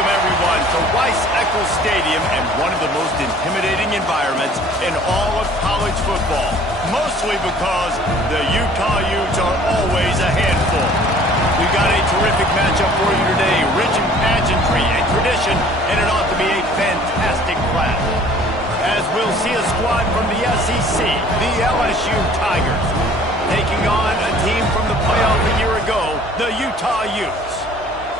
Welcome, everyone, to Rice-Eccles Stadium and one of the most intimidating environments in all of college football, mostly because the Utah Utes are always a handful. We've got a terrific matchup for you today, rich in pageantry and tradition, and it ought to be a fantastic clash. As we'll see a squad from the SEC, the LSU Tigers, taking on a team from the playoff a year ago, the Utah Utes.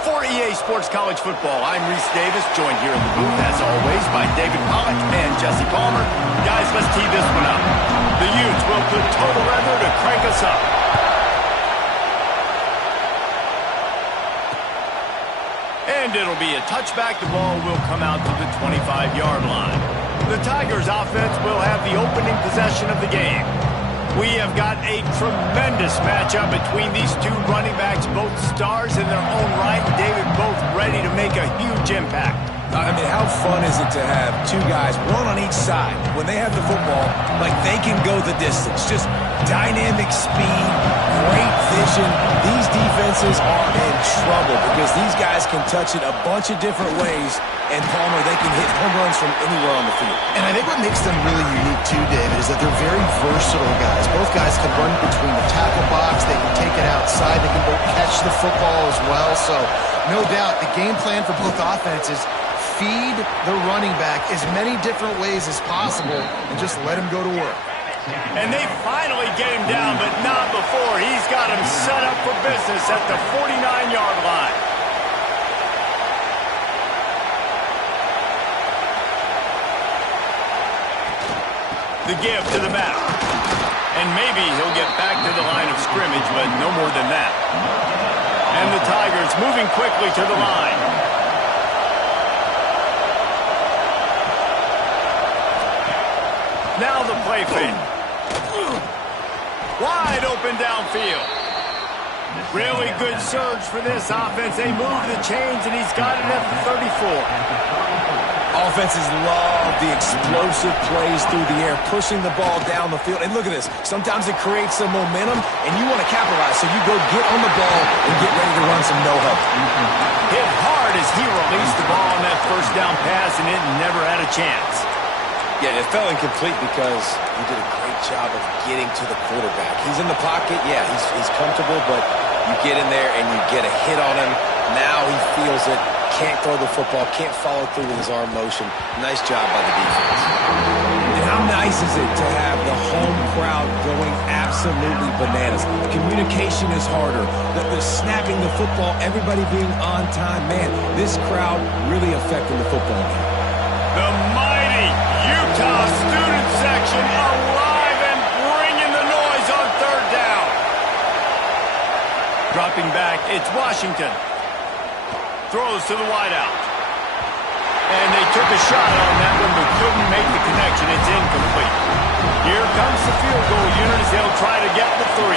For EA Sports College Football, I'm Reese Davis, joined here in the booth, as always, by David Pollock and Jesse Palmer. Guys, let's tee this one up. The Utes will put total weather to crank us up. And it'll be a touchback. The ball will come out to the 25-yard line. The Tigers' offense will have the opening possession of the game. We have got a tremendous matchup between these two running backs, both stars in their own right, and David, both ready to make a huge impact. I mean, how fun is it to have two guys, one on each side, when they have the football, like they can go the distance. Just dynamic speed, great vision. These defenses are in trouble because these guys can touch it a bunch of different ways, and Palmer, they can hit home runs from anywhere on the field. And I think what makes them really unique too, David, is that they're very versatile guys. Both guys can run between the tackle box, they can take it outside, they can both catch the football as well. So no doubt the game plan for both offenses, feed the running back as many different ways as possible and just let him go to work. And they finally get him down, but not before. He's got him set up for business at the 49-yard line. The give to the back. And maybe he'll get back to the line of scrimmage, but no more than that. And the Tigers moving quickly to the line. Now the play fake. Wide open downfield. Really good surge for this offense. They move the chains, and he's got it at the 34. Offenses love the explosive plays through the air, pushing the ball down the field. And look at this. Sometimes it creates some momentum, and you want to capitalize. So you go get on the ball and get ready to run some no-help. Hit hard as he released the ball on that first down pass, and it never had a chance. Yeah, it fell incomplete because he did a great job of getting to the quarterback. He's in the pocket. Yeah, he's comfortable, but you get in there and you get a hit on him. Now he feels it. Can't throw the football, can't follow through with his arm motion. Nice job by the defense. And how nice is it to have the home crowd going absolutely bananas? Communication is harder. The snapping the football, everybody being on time. Man, this crowd really affecting the football game. The mighty Utah student section alive and bringing the noise on third down. Dropping back, it's Washington. Throws to the wideout. And they took a shot on that one but couldn't make the connection. It's incomplete. Here comes the field goal unit as they'll try to get the 3.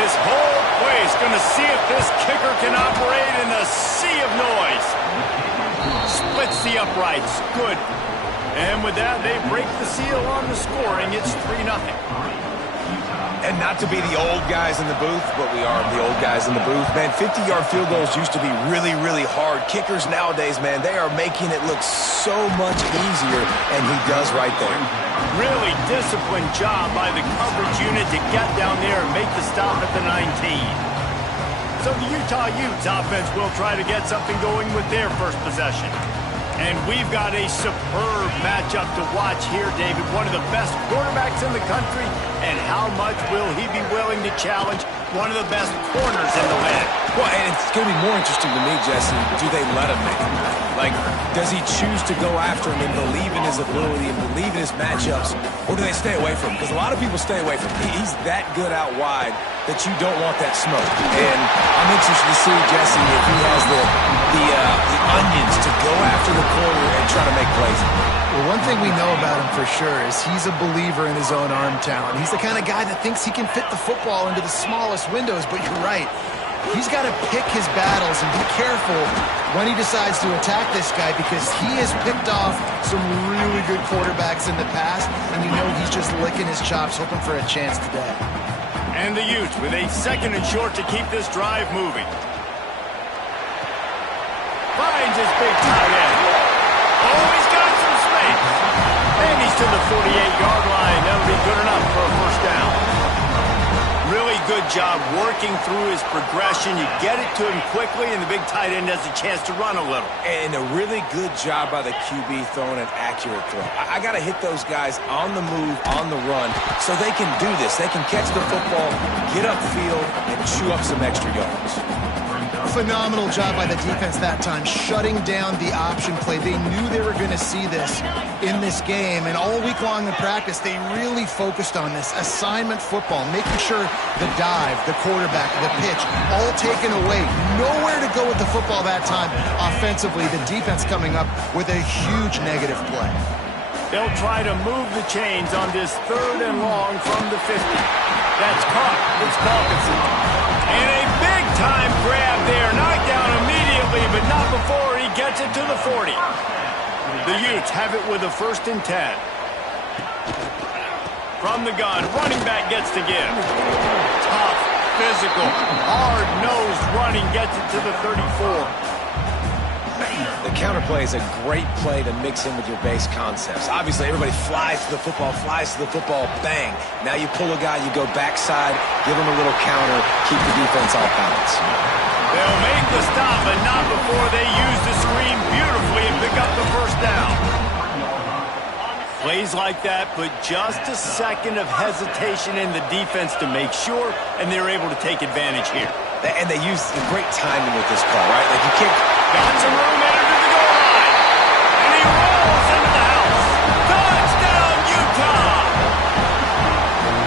This whole place going to see if this kicker can operate in a sea of noise. Splits the uprights. Good. And with that, they break the seal on the scoring. It's 3-0. And not to be the old guys in the booth, but we are the old guys in the booth. Man, 50-yard field goals used to be really, really hard. Kickers nowadays, man, they are making it look so much easier, and he does right there. Really disciplined job by the coverage unit to get down there and make the stop at the 19. So the Utah Utes offense will try to get something going with their first possession. And we've got a superb matchup to watch here, David. One of the best quarterbacks in the country. And how much will he be willing to challenge one of the best corners in the land? Well, and it's going to be more interesting to me, Jesse, do they let him make it? Like, does he choose to go after him and believe in his ability and believe in his matchups? Or do they stay away from him? Because a lot of people stay away from him. He's that good out wide that you don't want that smoke. And I'm interested to see, Jesse, if he has the onions to go after the corner and try to make plays. Well, one thing we know about him for sure is he's a believer in his own arm talent. He's the kind of guy that thinks he can fit the football into the smallest windows, but you're right. He's got to pick his battles and be careful when he decides to attack this guy because he has picked off some really good quarterbacks in the past, and you know he's just licking his chops, hoping for a chance today. And the Utes with a 2nd and short to keep this drive moving. Finds his big tight end. Oh, he's got some space. And he's to the 48-yard line. That'll be good enough for a first down. Really good job working through his progression. You get it to him quickly, and the big tight end has a chance to run a little. And a really good job by the QB throwing an accurate throw. I got to hit those guys on the move, on the run, so they can do this. They can catch the football, get upfield, and chew up some extra yards. Phenomenal job by the defense that time, shutting down the option play. They knew they were going to see this in this game, and all week long in practice, they really focused on this assignment football, making sure the dive, the quarterback, the pitch, all taken away. Nowhere to go with the football that time. Offensively, the defense coming up with a huge negative play. They'll try to move the chains on this 3rd and long from the 50. That's caught. It's Balkinson. And a big-time grab there. Knocked down immediately, but not before he gets it to the 40. The Utes have it with a 1st and 10. From the gun, running back gets to give. Tough, physical, hard-nosed running gets it to the 34. The counterplay is a great play to mix in with your base concepts. Obviously, everybody flies to the football, bang. Now you pull a guy, you go backside, give him a little counter, keep the defense off balance. They'll make the stop, but not before they use the screen beautifully and pick up the first down. Plays like that, but just a second of hesitation in the defense to make sure, and they're able to take advantage here. And they use the great timing with this call, right? Like you can't... Got some room into the goal line. And he rolls into the house. Touchdown, Utah!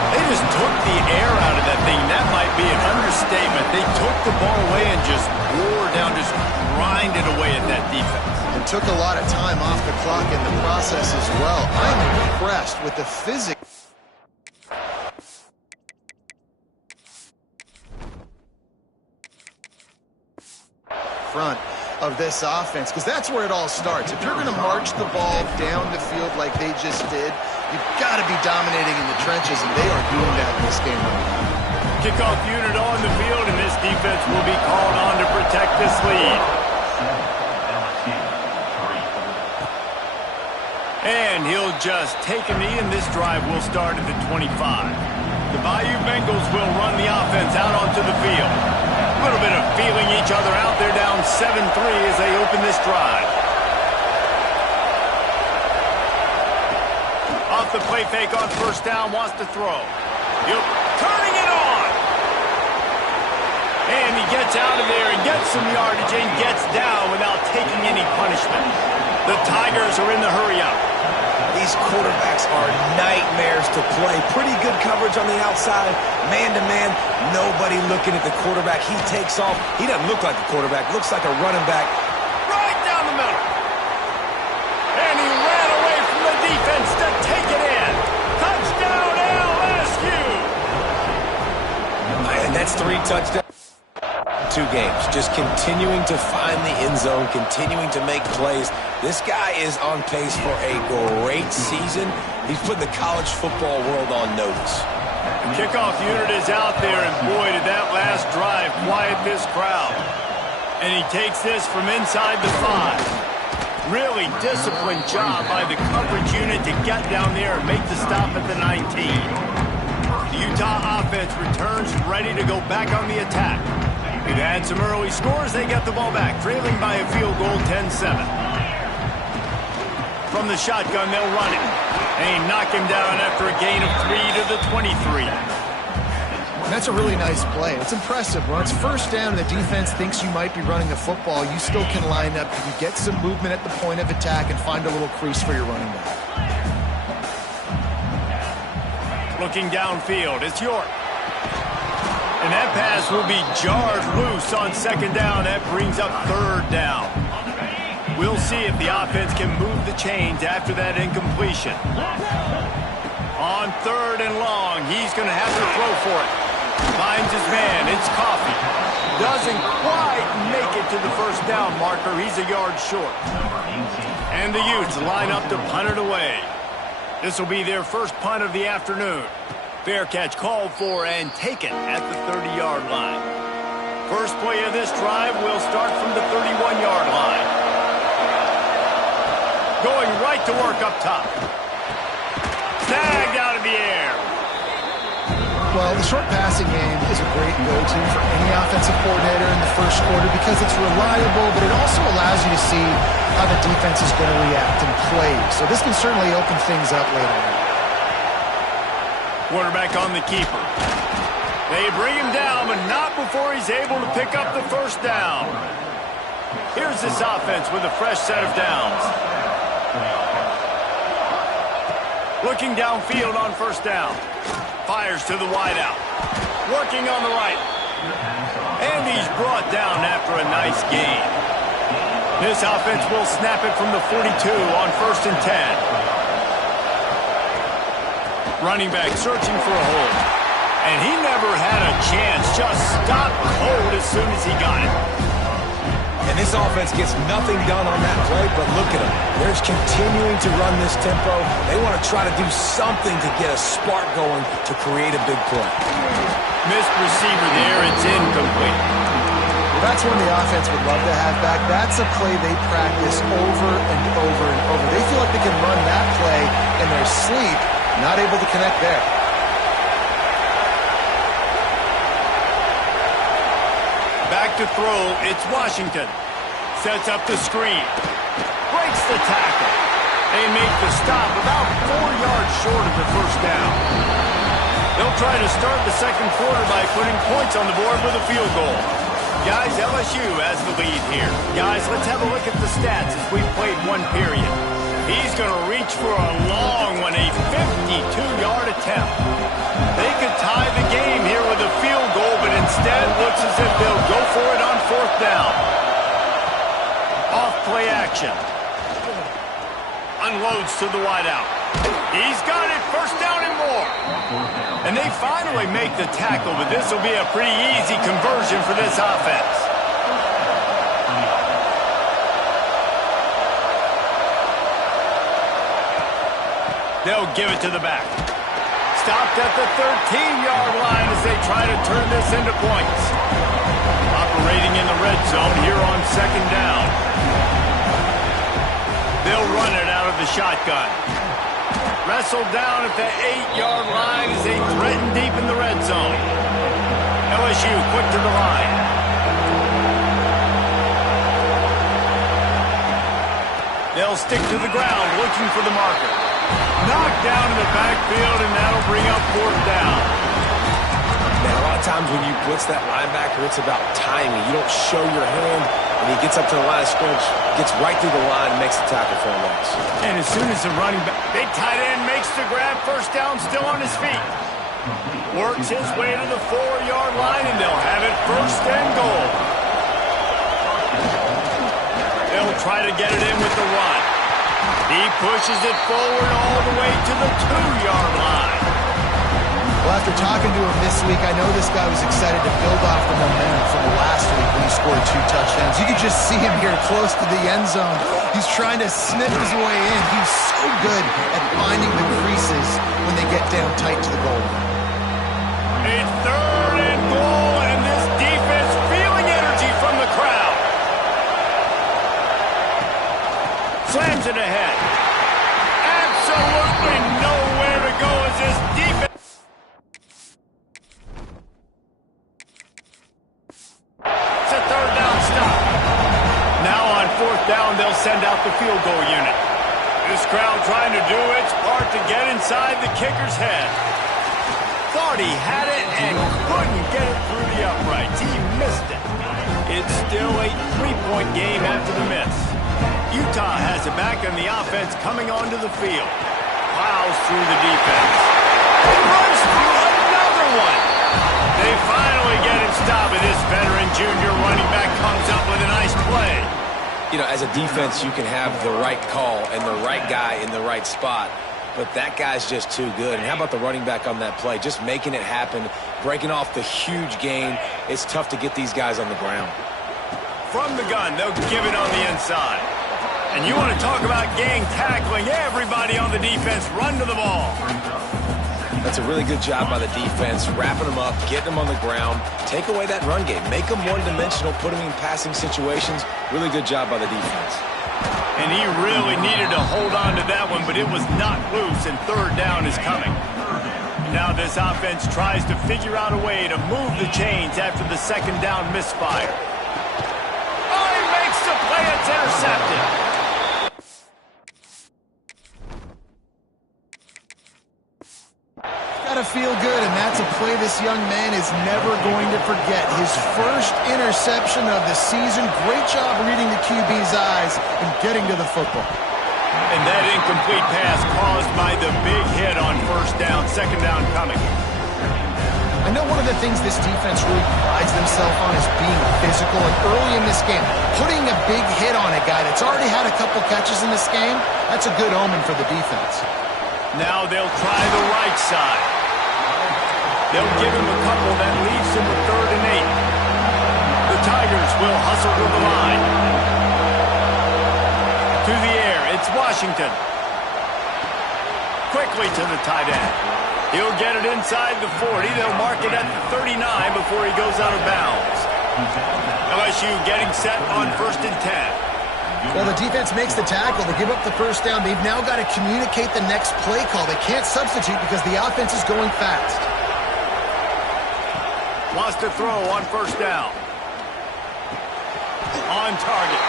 They just took the air out of that thing. That might be an understatement. They took the ball away and just wore down, just grinded away at that defense. And took a lot of time off the clock in the process as well. I'm impressed with the physics. Front of this offense, because that's where it all starts. If you're going to march the ball down the field like they just did, you've got to be dominating in the trenches, and they are doing that in this game right now. Kickoff unit on the field, and this defense will be called on to protect this lead. And he'll just take a knee, and this drive will start at the 25. The Bayou Bengals will run the offense out onto the field. A little bit of feeling each other out. They're down 7-3 as they open this drive. Off the play fake on first down, wants to throw. Turning it on. And he gets out of there and gets some yardage and gets down without taking any punishment. The Tigers are in the hurry-up. These quarterbacks are nightmares to play. Pretty good coverage on the outside. Man-to-man, nobody looking at the quarterback. He takes off. He doesn't look like a quarterback. Looks like a running back. Right down the middle. And he ran away from the defense to take it in. Touchdown, LSU. And that's 3 touchdowns. 2 games, just continuing to find the end zone, continuing to make plays. This guy is on pace for a great season. He's putting the college football world on notice. The kickoff unit is out there, and boy, did that last drive quiet this crowd. And he takes this from inside the 5. Really disciplined job by the coverage unit to get down there and make the stop at the 19. The Utah offense returns ready to go back on the attack. They've had some early scores. They get the ball back, trailing by a field goal 10-7. From the shotgun, they'll run it. They knock him down after a gain of 3 to the 23. That's a really nice play. It's impressive. When it's first down and the defense thinks you might be running the football, you still can line up. You get some movement at the point of attack and find a little crease for your running back. Looking downfield, it's York. And that pass will be jarred loose on second down. That brings up third down. We'll see if the offense can move the chains after that incompletion. On third and long, he's going to have to throw for it. Finds his man. It's Coffee. Doesn't quite make it to the first down marker. He's a yard short. And the Utes line up to punt it away. This will be their first punt of the afternoon. Fair catch called for and taken at the 30-yard line. First play of this drive will start from the 31-yard line. going right to work up top. Snagged out of the air. Well, the short passing game is a great go-to for any offensive coordinator in the first quarter because it's reliable, but it also allows you to see how the defense is going to react and play. So this can certainly open things up later on. Quarterback on the keeper. They bring him down, but not before he's able to pick up the first down. Here's this offense with a fresh set of downs. Looking downfield on first down. Fires to the wideout. Working on the right. And he's brought down after a nice gain. This offense will snap it from the 42 on 1st and 10. Running back searching for a hole. And he never had a chance. Just stopped cold as soon as he got it. And this offense gets nothing done on that play, but look at them. They're continuing to run this tempo. They want to try to do something to get a spark going to create a big play. Missed receiver there. It's incomplete. Well, that's one the offense would love to have back. That's a play they practice over and over and over. They feel like they can run that play in their sleep, not able to connect there. Back to throw, it's Washington. Sets up the screen. Breaks the tackle. They make the stop about 4 yards short of the first down. They'll try to start the second quarter by putting points on the board with a field goal. Guys, LSU has the lead here. Guys, let's have a look at the stats as we've played one period. He's going to reach for a long one, a 52-yard attempt. They could tie the game here with a field goal, but instead looks as if they'll go for it on 4th down. Off play action. Unloads to the wideout. He's got it, 1st down and more. And they finally make the tackle, but this will be a pretty easy conversion for this offense. They'll give it to the back. Stopped at the 13-yard line as they try to turn this into points. Operating in the red zone here on 2nd down. They'll run it out of the shotgun. Wrestled down at the 8-yard line as they threaten deep in the red zone. LSU quick to the line. They'll stick to the ground looking for the marker. Knocked down in the backfield, and that'll bring up 4th down. Now, a lot of times when you blitz that linebacker, it's about timing. You don't show your hand, and he gets up to the line of scrimmage, gets right through the line, and makes the tackle for a loss. And as soon as the running back, big tight end makes the grab, 1st down, still on his feet. Works his way to the 4-yard line, and they'll have it 1st and goal. They'll try to get it in with the run. He pushes it forward all the way to the 2-yard line. Well, after talking to him this week, I know this guy was excited to build off the momentum from last week when he scored 2 touchdowns. You could just see him here close to the end zone. He's trying to snip his way in. He's so good at finding the creases when they get down tight to the goal line. It's 3rd and goal, and this defense feeling energy from the crowd. Slams it ahead. Absolutely nowhere to go as this defense. It's a 3rd down stop. Now on 4th down, they'll send out the field goal unit. This crowd trying to do its part to get inside the kicker's head. Thought he had it and couldn't get it through the uprights. He missed it. It's still a 3-point game after the miss. Utah has it back on the offense coming onto the field. Plows through the defense. Runs through another one. They finally get him stopped, and this veteran junior running back comes up with a nice play. You know, as a defense, you can have the right call and the right guy in the right spot, but that guy's just too good. And how about the running back on that play? Just making it happen, breaking off the huge gain. It's tough to get these guys on the ground. From the gun, they'll give it on the inside. And you want to talk about gang tackling, everybody on the defense run to the ball. That's a really good job by the defense, wrapping them up, getting them on the ground, take away that run game, make them one-dimensional, put them in passing situations. Really good job by the defense. And he really needed to hold on to that one, but it was not loose, and third down is coming. Now this offense tries to figure out a way to move the chains after the second down misfire. Oh, he makes the play. It's intercepted. Gotta feel good, and that's a play this young man is never going to forget. His first interception of the season. Great job reading the QB's eyes and getting to the football. And that incomplete pass caused by the big hit on first down, second down coming. I know one of the things this defense really prides themselves on is being physical, and early in this game, putting a big hit on a guy that's already had a couple catches in this game, that's a good omen for the defense. Now they'll try the right side. They'll give him a couple that leaves him with 3rd and 8. The Tigers will hustle to the line. To the air, it's Washington. Quickly to the tight end. He'll get it inside the 40. They'll mark it at the 39 before he goes out of bounds. LSU getting set on 1st and 10. Well, the defense makes the tackle. They give up the first down. They've now got to communicate the next play call. They can't substitute because the offense is going fast. Wants to throw on first down. On target.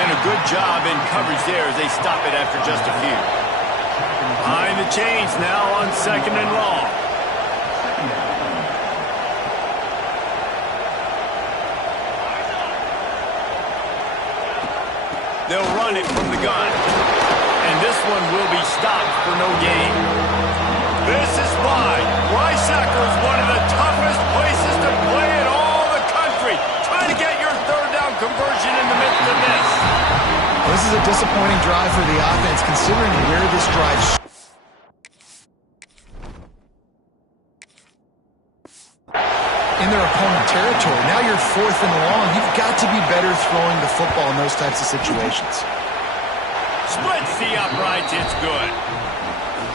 And a good job in coverage there as they stop it after just a few. Behind the chains now on 2nd and long. They'll run it from the gun. And this one will be stopped for no gain. This is why Rice-Ecker is one of the toughest places to play in all the country. Trying to get your third down conversion in the midst of this. This is a disappointing drive for the offense, considering where this drive in their opponent territory. Now you're 4th and long. You've got to be better throwing the football in those types of situations. Splits the uprights. It's good.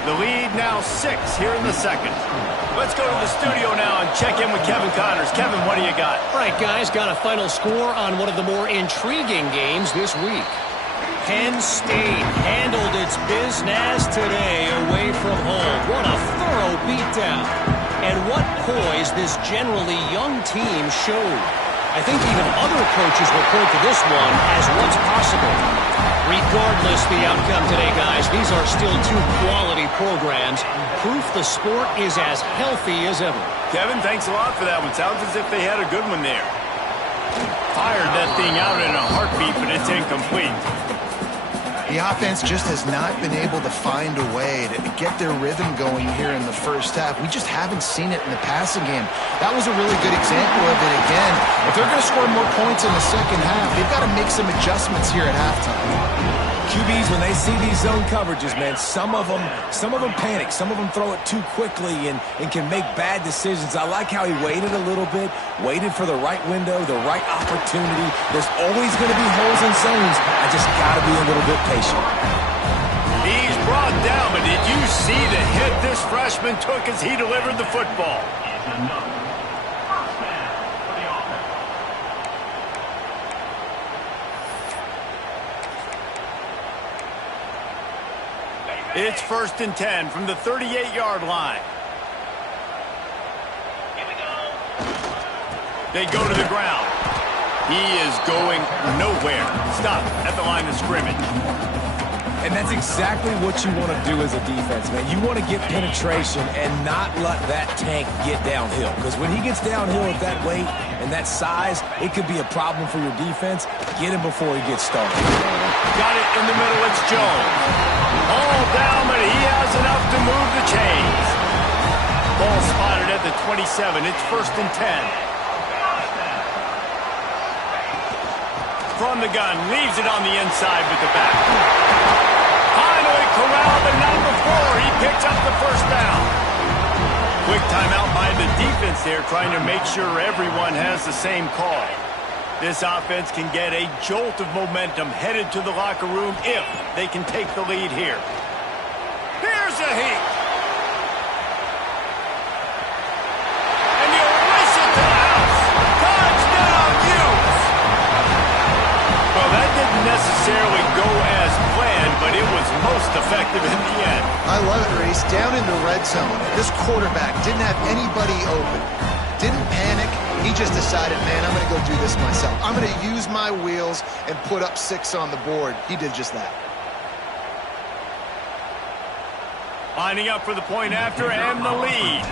The lead now 6 here in the second. Let's go to the studio now and check in with Kevin Connors. Kevin, what do you got? All right, guys, got a final score on one of the more intriguing games this week. Penn State handled its business today away from home. What a thorough beatdown. And what poise this generally young team showed. I think even other coaches will point to this one as what's possible. Regardless the outcome today, guys, these are still 2 quality programs. Proof the sport is as healthy as ever. Kevin, thanks a lot for that one. Sounds as if they had a good one there. Fired that thing out in a heartbeat, but it's incomplete. The offense just has not been able to find a way to get their rhythm going here in the first half. We just haven't seen it in the passing game. That was a really good example of it again. If they're going to score more points in the second half, they've got to make some adjustments here at halftime. QBs, when they see these zone coverages, man, some of them panic. Some of them throw it too quickly and can make bad decisions. I like how he waited a little bit, waited for the right window, the right opportunity. There's always going to be holes in zones. I just got to be a little bit patient. He's brought down, but did you see the hit this freshman took as he delivered the football? It's 1st and 10 from the 38-yard line. Here we go. They go to the ground. He is going nowhere. Stop at the line of scrimmage. And that's exactly what you want to do as a defense, man. You want to get penetration and not let that tank get downhill. Because when he gets downhill at that weight and that size, it could be a problem for your defense. Get him before he gets started. Got it in the middle. It's Jones. All down, but he has enough to move the chains. Ball spotted at the 27. It's 1st and 10. From the gun, leaves it on the inside with the back. Finally corralled, but not before. He picks up the first down. Quick timeout by the defense there, trying to make sure everyone has the same call. This offense can get a jolt of momentum headed to the locker room if they can take the lead here. Here's a heat. And he'll race it to the house. Touchdown, Hughes. Well, that didn't necessarily go as most effective in the end. I love it, Reese. Down in the red zone, this quarterback didn't have anybody open. Didn't panic. He just decided, man, I'm going to go do this myself. I'm going to use my wheels and put up 6 on the board. He did just that. Lining up for the point after and the lead.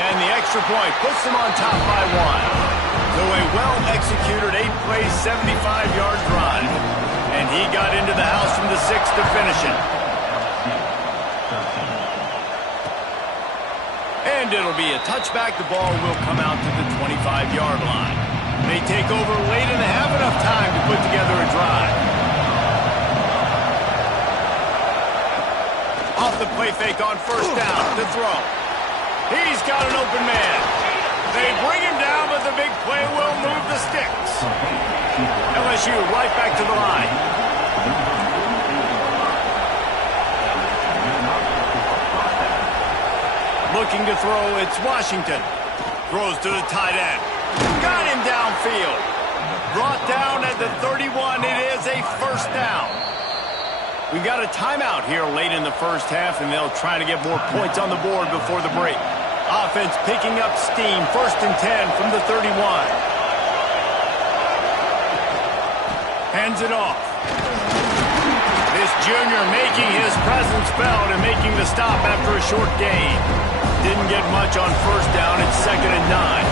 And the extra point puts them on top by 1. So a well-executed 8-play, 75-yard drive. And he got into the house from the 6 to finish it. And it'll be a touchback. The ball will come out to the 25-yard line. They take over late and they have enough time to put together a drive. Off the play fake on first down to throw. He's got an open man. They bring him down, but the big play will move the sticks. LSU right back to the line. Looking to throw, it's Washington. Throws to the tight end. Got him downfield. Brought down at the 31. It is a first down. We've got a timeout here late in the first half, and they'll try to get more points on the board before the break. Offense picking up steam. 1st and 10 from the 31. Hands it off. This junior making his presence felt and making the stop after a short gain. Didn't get much on first down. It's 2nd and 9.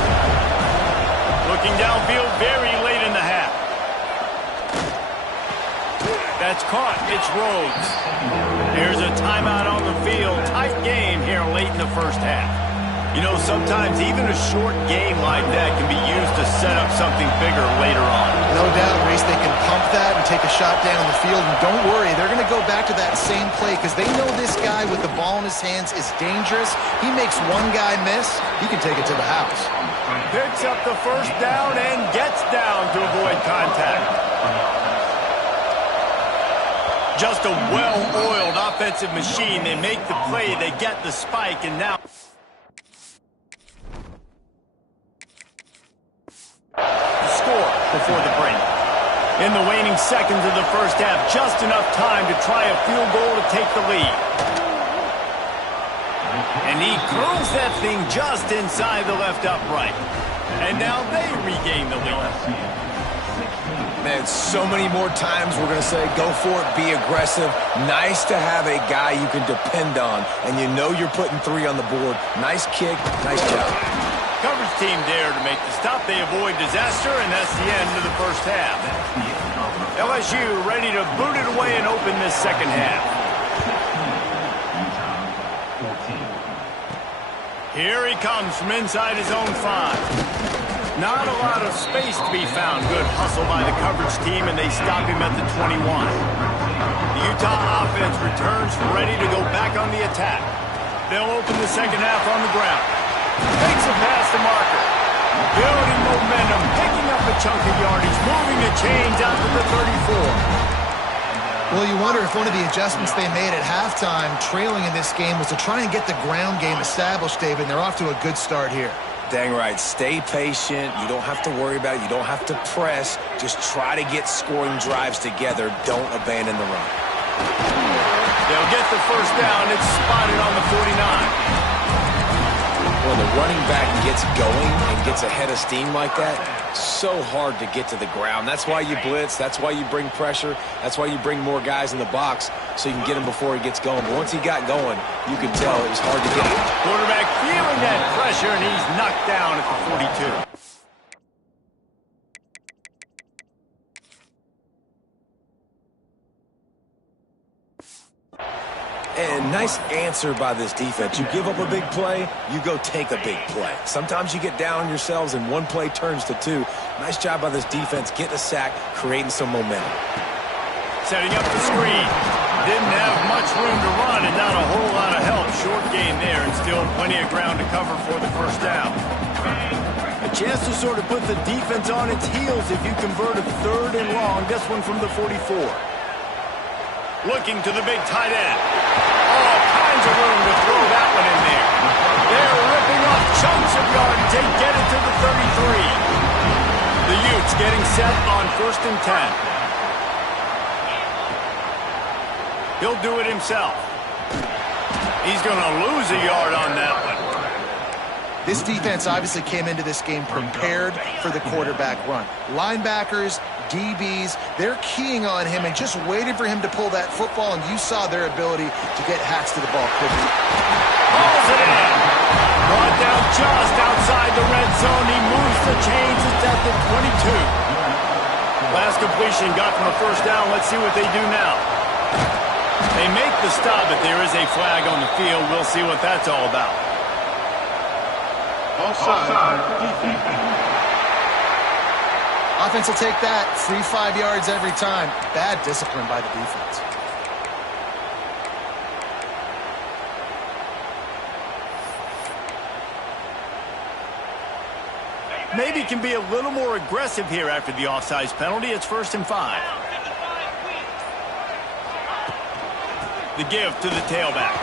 Looking downfield very late in the half. That's caught. It's Rhodes. Here's a timeout on the field. Tight game here late in the first half. You know, sometimes even a short game like that can be used to set up something bigger later on. No doubt, Reese. They can pump that and take a shot down the field. And don't worry, they're going to go back to that same play because they know this guy with the ball in his hands is dangerous. He makes one guy miss, he can take it to the house. Picks up the first down and gets down to avoid contact. Just a well-oiled offensive machine. They make the play, they get the spike, and now the score before the break. In the waning seconds of the first half, just enough time to try a field goal to take the lead. And he curls that thing just inside the left upright. And now they regain the lead. Man, so many more times we're going to say, go for it, be aggressive. Nice to have a guy you can depend on, and you know you're putting 3 on the board. Nice kick, nice job. Coverage team there to make the stop. They avoid disaster, and that's the end of the first half. LSU ready to boot it away and open this second half. Here he comes from inside his own 5. Not a lot of space to be found. Good hustle by the coverage team, and they stop him at the 21. The Utah offense returns ready to go back on the attack. They'll open the second half on the ground. Takes a pass to Marker. Building momentum, picking up a chunk of yardage, moving the chains out to the 34. Well, you wonder if one of the adjustments they made at halftime, trailing in this game, was to try and get the ground game established, David, and they're off to a good start here. Dang right. Stay patient. You don't have to worry about it. You don't have to press. Just try to get scoring drives together. Don't abandon the run. They'll get the first down. It's spotted on the 49. When the running back gets going and gets ahead of steam like that, so hard to get to the ground. That's why you blitz. That's why you bring pressure. That's why you bring more guys in the box so you can get him before he gets going. But once he got going, you could tell it was hard to get him. Quarterback feeling that pressure, and he's knocked down at the 42. And nice answer by this defense. You give up a big play, you go take a big play. Sometimes you get down on yourselves and one play turns to 2. Nice job by this defense, getting a sack, creating some momentum. Setting up the screen. Didn't have much room to run and not a whole lot of help. Short gain there and still plenty of ground to cover for the first down. A chance to sort of put the defense on its heels if you convert a 3rd and long. This one from the 44. Looking to the big tight end. All kinds of room to throw that one in there. They're ripping off chunks of yardage. They get it to the 33. The Utes getting set on 1st and 10. He'll do it himself. He's going to lose a yard on that one. This defense obviously came into this game prepared for the quarterback run. Linebackers, DBs, they're keying on him and just waiting for him to pull that football, and you saw their ability to get hats to the ball quickly. Hauls it in. Brought down just outside the red zone. He moves the chains. It's at the 22. Last completion got from a first down. Let's see what they do now. They make the stop, but there is a flag on the field. We'll see what that's all about. Offside. Offense will take that. Free 5 yards every time. Bad discipline by the defense. Maybe can be a little more aggressive here after the offsides penalty. It's 1st and 5. The give to the tailback.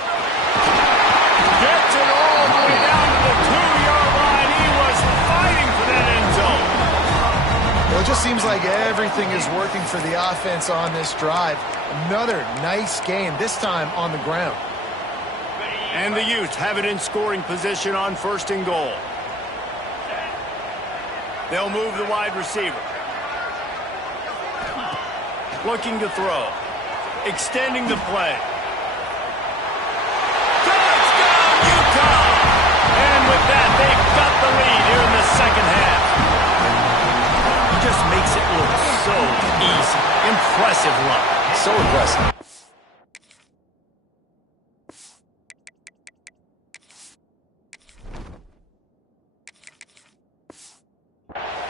Gets it all the way down to the 2-yard line. He was fighting for that end zone. Well, it just seems like everything is working for the offense on this drive. Another nice game, this time on the ground. And the Utes have it in scoring position on 1st and goal. They'll move the wide receiver. Looking to throw. Extending the play. Touchdown, Utah! And with that, they've got the lead here in the second half. He just makes it look so easy. Impressive run. So impressive.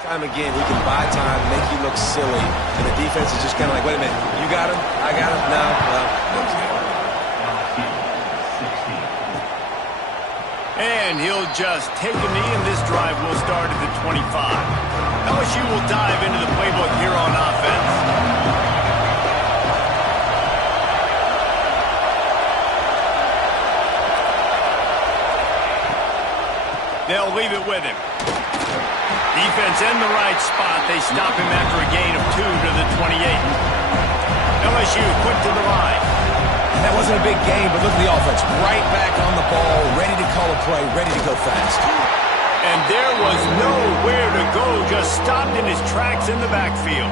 Time again, he can buy time, make you look silly, and the defense is just kind of like, wait a minute, you got him? I got him? No. And he'll just take a knee, and this drive will start at the 25. LSU will dive into the playbook here on offense. They'll leave it with him. Defense in the right spot. They stop him after a gain of 2 to the 28. LSU quick to the line. That wasn't a big game, but look at the offense. Right back on the ball, ready to call a play, ready to go fast. And there was nowhere to go, just stopped in his tracks in the backfield.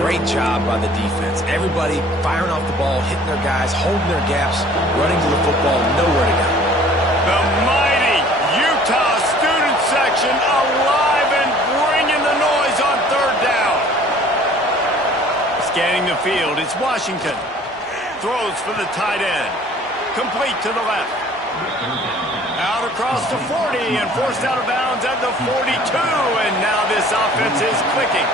Great job by the defense. Everybody firing off the ball, hitting their guys, holding their gaps, running to the football, nowhere to go. The mighty Utah student section alive and bringing the noise on 3rd down. Scanning the field, it's Washington. Throws for the tight end. Complete to the left. Out across the 40 and forced out of bounds at the 42. And now this offense is clicking.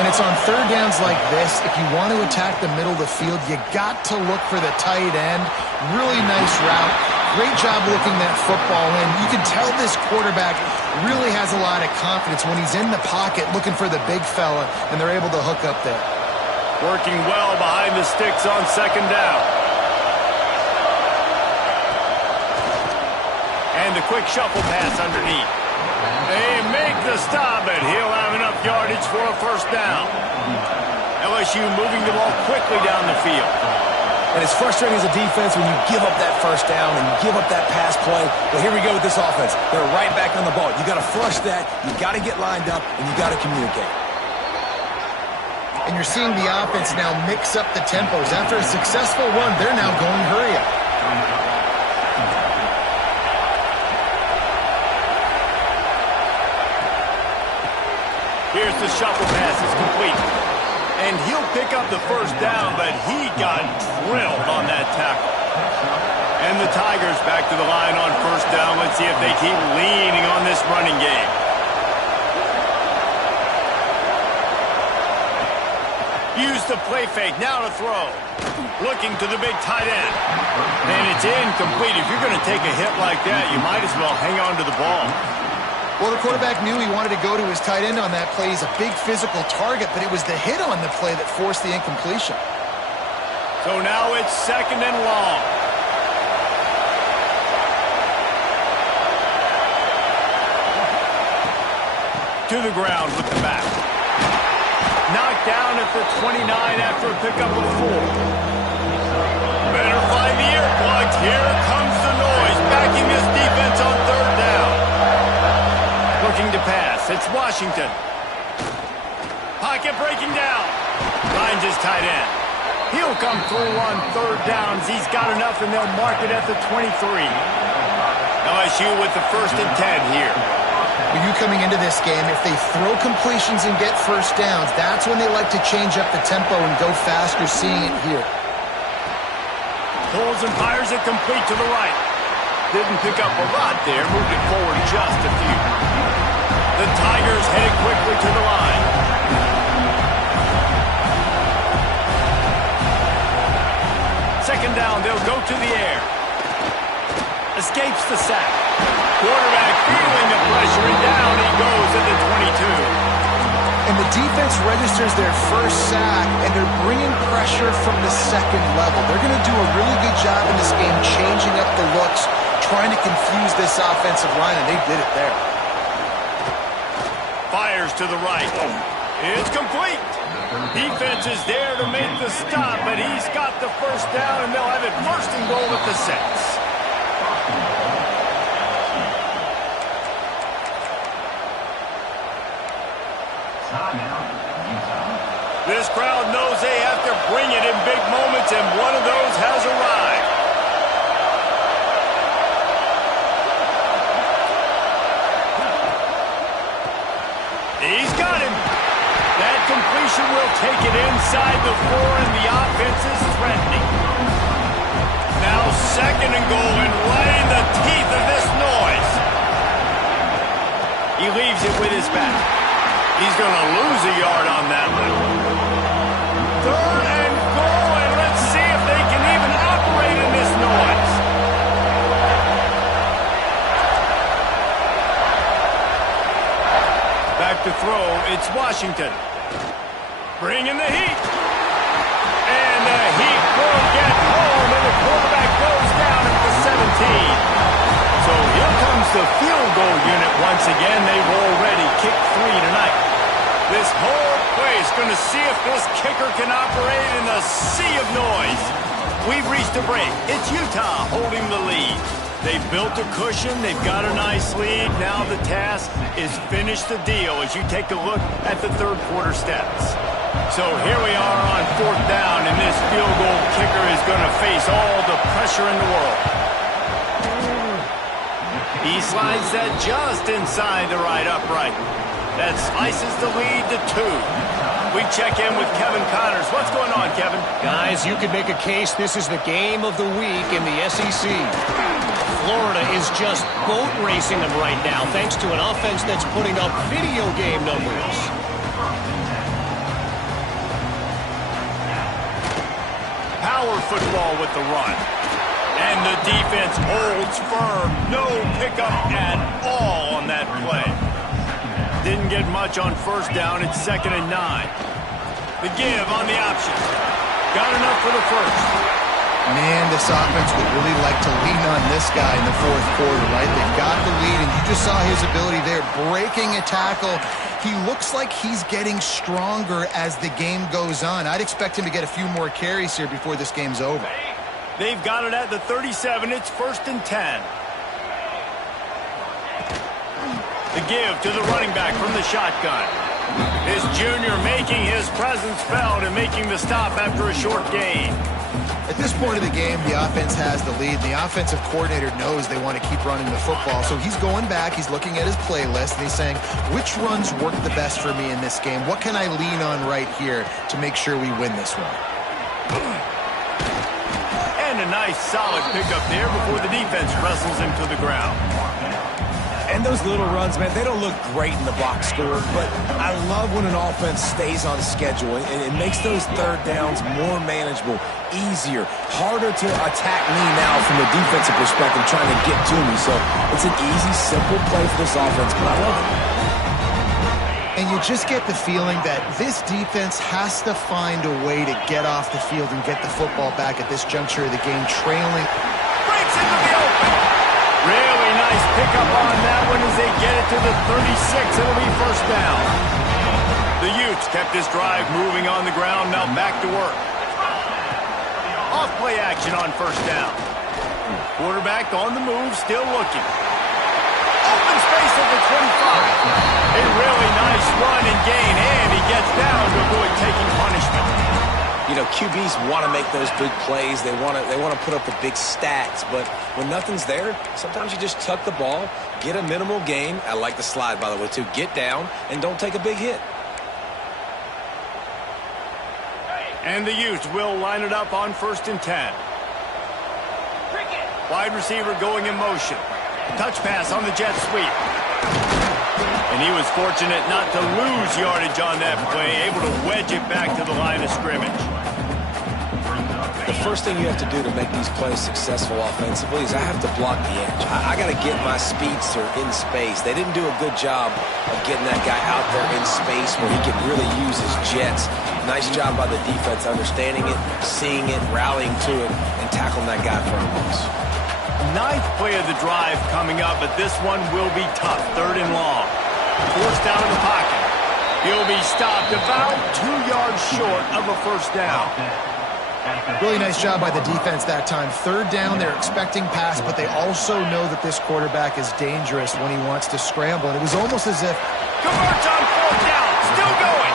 And it's on 3rd downs like this. If you want to attack the middle of the field, you got to look for the tight end. Really nice route. Great job looking that football in. You can tell this quarterback really has a lot of confidence when he's in the pocket looking for the big fella, and they're able to hook up there. Working well behind the sticks on 2nd down. And the quick shuffle pass underneath. They make the stop, and he'll have enough yardage for a 1st down. LSU moving the ball quickly down the field. And it's frustrating as a defense when you give up that 1st down and you give up that pass play. But here we go with this offense. They're right back on the ball. You got to flush that. You got to get lined up, and you got to communicate. And you're seeing the offense now mix up the tempos. After a successful run, they're now going hurry up. Here's the shuffle pass. It's complete. And he'll pick up the 1st down, but he got drilled on that tackle. And the Tigers back to the line on 1st down. Let's see if they keep leaning on this running game. Use the play fake, now to throw. Looking to the big tight end. And it's incomplete. If you're going to take a hit like that, you might as well hang on to the ball. Well, the quarterback knew he wanted to go to his tight end on that play. He's a big physical target, but it was the hit on the play that forced the incompletion. So now it's 2nd and long. To the ground with the back. Knocked down at the 29 after a pickup of 4. Better find the ear plugs. Here comes the noise, backing this defense on 3rd down. Looking to pass. It's Washington. Pocket breaking down. Finds his tight end. He'll come through on 3rd downs. He's got enough, and they'll mark it at the 23. LSU with the 1st and 10 here. When you coming into this game, if they throw completions and get 1st downs, that's when they like to change up the tempo and go faster, seeing it here. Pulls and fires it complete to the right. Didn't pick up a lot there, moved it forward just a few. The Tigers headed quickly to the line. Second down, they'll go to the air. Escapes the sack. Quarterback feeling the pressure, and down he goes at the 22. And the defense registers their 1st sack, and they're bringing pressure from the 2nd level. They're going to do a really good job in this game changing up the looks, trying to confuse this offensive line, and they did it there. Fires to the right. It's complete. Defense is there to make the stop, but he's got the 1st down, and they'll have it 1st and goal at the 6. This crowd knows they have to bring it in big moments, and one of those has arrived. He's got him. That completion will take it inside the 4, and the offense is threatening. Now 2nd and goal, and right in the teeth of this noise. He leaves it with his back. He's going to lose a yard on that one. 3rd and goal, and let's see if they can even operate in this noise. Back to throw, it's Washington. Bringing the heat. And the heat will get home, and the quarterback goes down at the 17. So here comes the field goal unit once again. They've already kicked 3 tonight. This whole place going to see if this kicker can operate in a sea of noise. We've reached a break. It's Utah holding the lead. They've built a cushion. They've got a nice lead. Now the task is finish the deal as you take a look at the 3rd quarter stats. So here we are on 4th down, and this field goal kicker is going to face all the pressure in the world. He slides that just inside the right upright. That slices the lead to 2. We check in with Kevin Connors. What's going on, Kevin? Guys, you could make a case this is the game of the week in the SEC. Florida is just boat racing them right now, thanks to an offense that's putting up video game numbers. Power football with the run. And the defense holds firm. No pickup at all on that play. Didn't get much on 1st down. It's 2nd and 9. The give on the option. Got enough for the 1st. Man, this offense would really like to lean on this guy in the 4th quarter, right? They've got the lead, and you just saw his ability there, breaking a tackle. He looks like he's getting stronger as the game goes on. I'd expect him to get a few more carries here before this game's over. They've got it at the 37. It's 1st and 10. The give to the running back from the shotgun. This junior making his presence felt and making the stop after a short gain. At this point of the game, the offense has the lead. The offensive coordinator knows they want to keep running the football. So he's going back, he's looking at his playlist, and he's saying, which runs work the best for me in this game? What can I lean on right here to make sure we win this one? And a nice solid pickup there before the defense wrestles him to the ground. And those little runs, man, they don't look great in the box score, but I love when an offense stays on schedule, and it makes those 3rd downs more manageable, easier, harder to attack me now from the defensive perspective trying to get to me. So it's an easy, simple play for this offense, but I love it. And you just get the feeling that this defense has to find a way to get off the field and get the football back at this juncture of the game, trailing. Breaks into the open. Really nice pickup on that one as they get it to the 36. It'll be 1st down. The Utes kept this drive moving on the ground. Now back to work. Off play action on first down. Quarterback on the move, still looking. Open space at the 25. A really nice run and gain, and he gets down to avoid taking punishment. You know, QBs want to make those big plays. They want to put up the big stats. But when nothing's there, sometimes you just tuck the ball, get a minimal gain. I like the slide, by the way, too. Get down and don't take a big hit. And the Utes will line it up on 1st and 10. Wide receiver going in motion. Touch pass on the jet sweep. And he was fortunate not to lose yardage on that play, able to wedge it back to the line of scrimmage. The first thing you have to do to make these plays successful offensively is I have to block the edge. I got to get my speedster in space. They didn't do a good job of getting that guy out there in space where he could really use his jets. Nice job by the defense understanding it, seeing it, rallying to it, and tackling that guy for a loss. 9th play of the drive coming up, but this one will be tough. 3rd and long. Forced down in the pocket. He'll be stopped about 2 yards short of a first down. Really nice job by the defense that time. 3rd down, they're expecting pass, but they also know that this quarterback is dangerous when he wants to scramble. And it was almost as if... Converts on 4th down. Still going.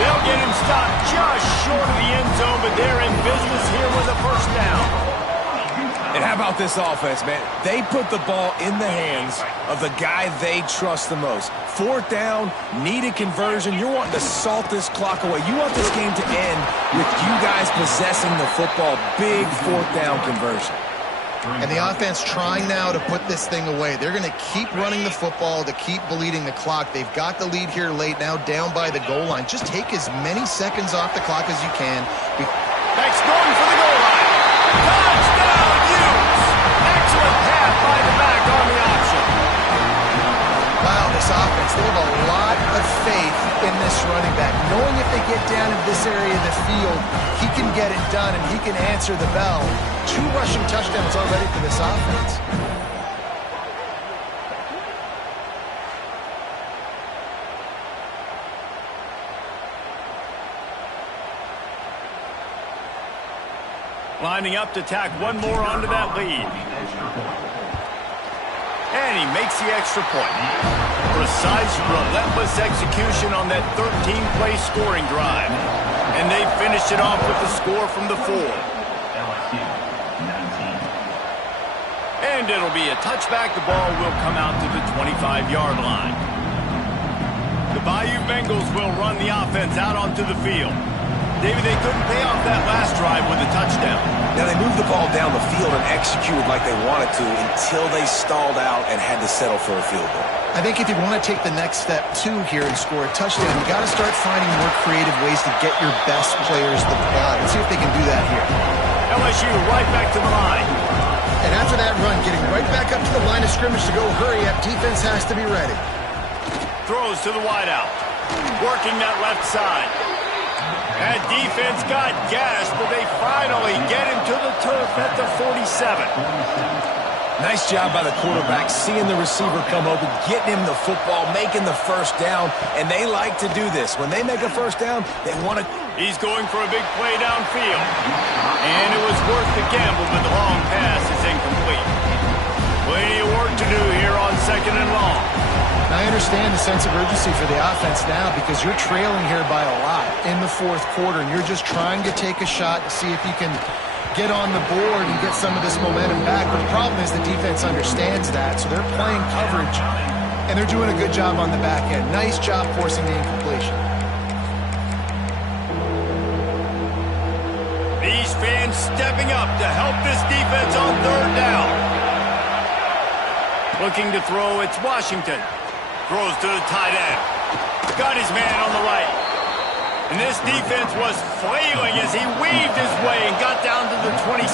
They'll get him stopped just short of the end zone, but they're in business here with a first down. And how about this offense, man? They put the ball in the hands of the guy they trust the most. 4th down, needed conversion. You're wanting to salt this clock away. You want this game to end with you guys possessing the football. Big 4th down conversion. And the offense trying now to put this thing away. They're going to keep running the football to keep bleeding the clock. They've got the lead here late, now down by the goal line. Just take as many seconds off the clock as you can. That's going for the goal line. Touchdown, Utes! Excellent pass by the back on the option. Wow, this offense, they have a lot of faith in this running back. Knowing if they get down in this area of the field, he can get it done and he can answer the bell. 2 rushing touchdowns already for this offense. Lining up to tack one more onto that lead. And he makes the extra point. Precise, relentless execution on that 13-play scoring drive. And they finished it off with the score from the 4. And it'll be a touchback. The ball will come out to the 25-yard line. The Bayou Bengals will run the offense out onto the field. David, they couldn't pay off that last drive with a touchdown. Now, they moved the ball down the field and executed like they wanted to until they stalled out and had to settle for a field goal. I think if you want to take the next step, too, here and score a touchdown, you got to start finding more creative ways to get your best players the ball. Let's see if they can do that here. LSU right back to the line. And after that run, getting right back up to the line of scrimmage to go hurry up, defense has to be ready. Throws to the wideout. Working that left side. That defense got gassed, but they finally get him to the turf at the 47. Nice job by the quarterback, seeing the receiver come open, getting him the football, making the first down, and they like to do this. When they make a first down, they want to... He's going for a big play downfield. And it was worth the gamble, but the long pass is incomplete. Plenty of work to do here on 2nd and long. I understand the sense of urgency for the offense now because you're trailing here by a lot in the 4th quarter, and you're just trying to take a shot to see if you can get on the board and get some of this momentum back. But the problem is the defense understands that, so they're playing coverage, and they're doing a good job on the back end. Nice job forcing the incompletion. These fans stepping up to help this defense on 3rd down. Looking to throw, it's Washington. Throws to the tight end. Got his man on the right. And this defense was flailing as he weaved his way and got down to the 26.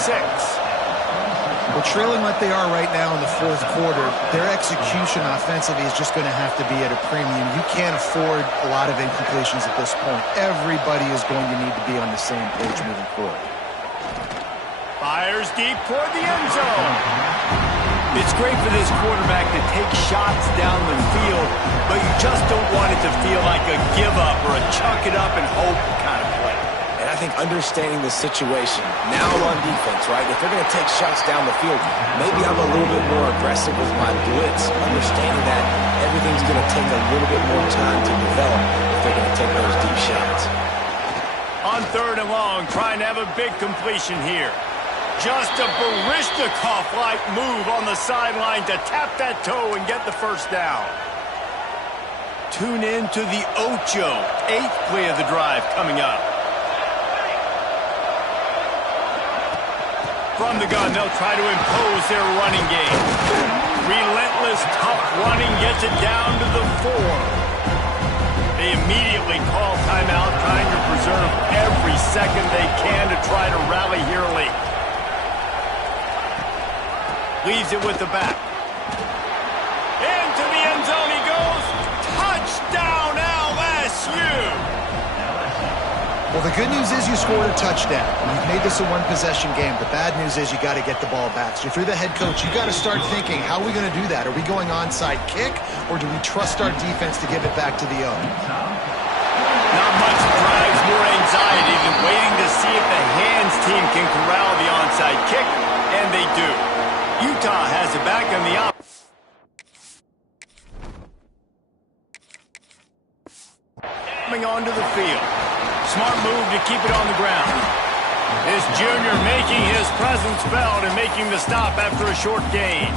Well, trailing like they are right now in the 4th quarter, their execution offensively is just going to have to be at a premium. You can't afford a lot of incompletions at this point. Everybody is going to need to be on the same page moving forward. Fires deep toward the end zone. It's great for this quarterback to take shots down the field, but you just don't want it to feel like a give-up or a chuck it up and hope kind of play. And I think understanding the situation, now on defense, right? If they're going to take shots down the field, maybe I'm a little bit more aggressive with my blitz, understanding that everything's going to take a little bit more time to develop if they're going to take those deep shots. On 3rd and long, trying to have a big completion here. Just a Barishnikov-like move on the sideline to tap that toe and get the first down. Tune in to the Ocho, 8th play of the drive coming up. From the gun, they'll try to impose their running game. Relentless, tough running gets it down to the 4. They immediately call timeout, trying to preserve every second they can to try to rally here late. Leaves it with the back. Into the end zone he goes. Touchdown LSU! Well, the good news is you scored a touchdown. You've made this a one-possession game. The bad news is you got to get the ball back. So if you're the head coach, you got to start thinking, how are we going to do that? Are we going onside kick, or do we trust our defense to give it back to the O? Not much drives more anxiety than waiting to see if the hands team can corral the onside kick, and they do. Utah has it back on the coming onto the field. Smart move to keep it on the ground. This junior making his presence felt and making the stop after a short gain.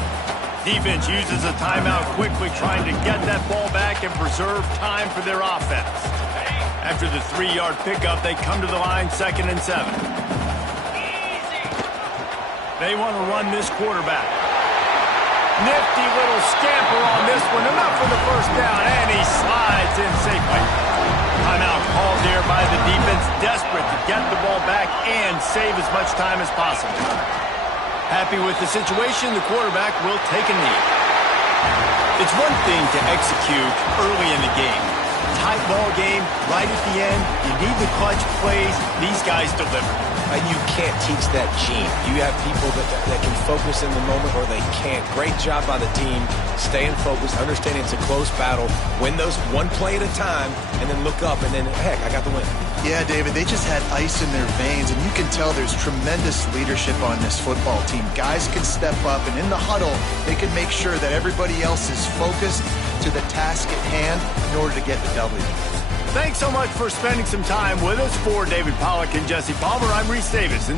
Defense uses a timeout quickly, trying to get that ball back and preserve time for their offense. After the 3-yard pickup, they come to the line 2nd and 7. They want to run this quarterback. Nifty little scamper on this one, enough for the first down, and he slides in safely. Timeout called there by the defense, desperate to get the ball back and save as much time as possible. Happy with the situation, the quarterback will take a knee. It's one thing to execute early in the game. Tight ball game, right at the end, you need the clutch plays, these guys deliver. And you can't teach that gene. You have people that can focus in the moment or they can't. Great job by the team, staying focused, understanding it's a close battle, win those one play at a time, and then look up, and then, heck, I got the win. Yeah, David, they just had ice in their veins, and you can tell there's tremendous leadership on this football team. Guys can step up, and in the huddle, they can make sure that everybody else is focused to the task at hand in order to get the W. Thanks so much for spending some time with us. For David Pollack and Jesse Palmer, I'm Reese Davis.